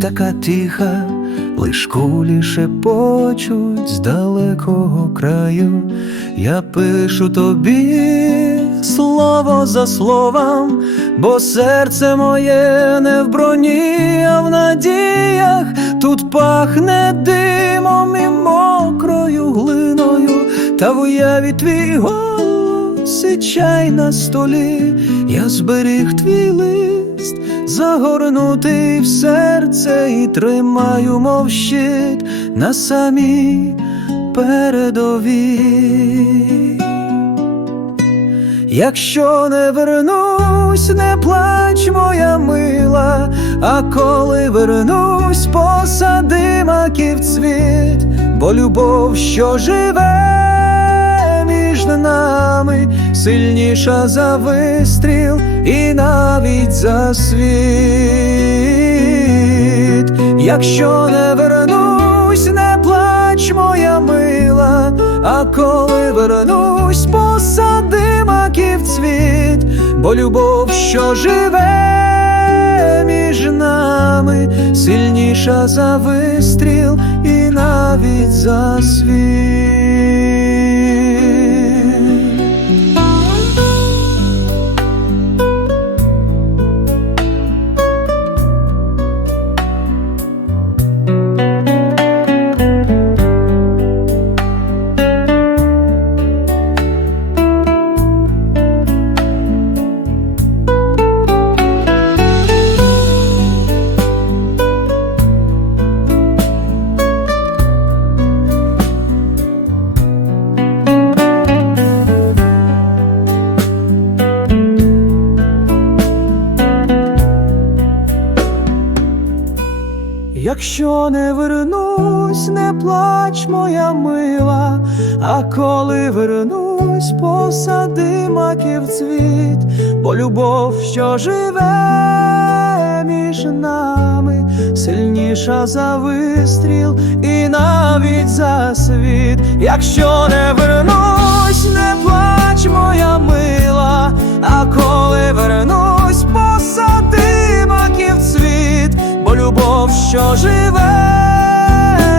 така тиха, лиш кулі шепочуть з далекого краю. Я пишу тобі слово за словом, бо серце моє не в броні, а в надіях тут пахне димом і мокрою глиною, та в уяві твій голос і чай на столі, я зберіг твій лист, загорнутий в серце і тримаю, мов щит на самій передовій. Якщо не вернусь, не плач, моя мила, а коли вернусь, посади маків цвіт, бо любов, що живе між нами, сильніша за вистріл і за світ. Якщо не вернусь, не плач, моя мила, а коли вернусь, посади маків цвіт, бо любов, що живе між нами, сильніша за вистріл і навіть за світ. Якщо не вернусь, не плач, моя мила, а коли вернусь, посади маків цвіт, бо любов, що живе між нами, сильніша за вистріл і навіть за світ. Якщо не вернусь, не плач, моя що живе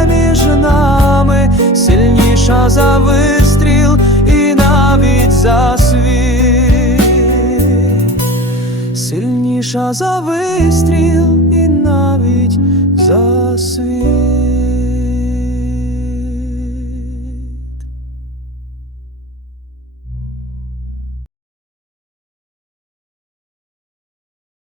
між нами, сильніша за вистріл і навіть за світ, сильніша за вистріл і навіть за світ.